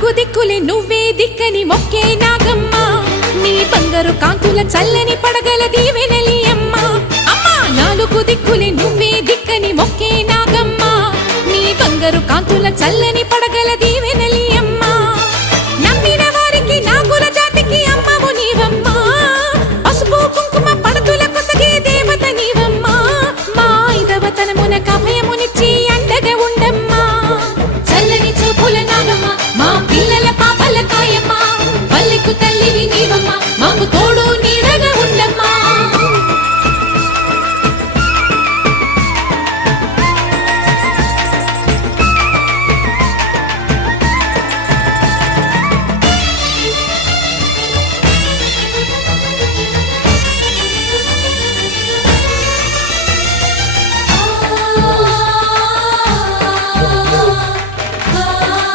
నాలుగు దిక్కులే నువ్వే దిక్కని మొక్కే నాగమ్మ నీ బంగారు కాంతుల చల్లని పడగల దీవెనలి అమ్మ అమ్మా నాలుగు దిక్కులే నువ్వే దిక్కని మొక్కే నాగమ్మ నీ బంగారు కాంతుల చల్లని పడగల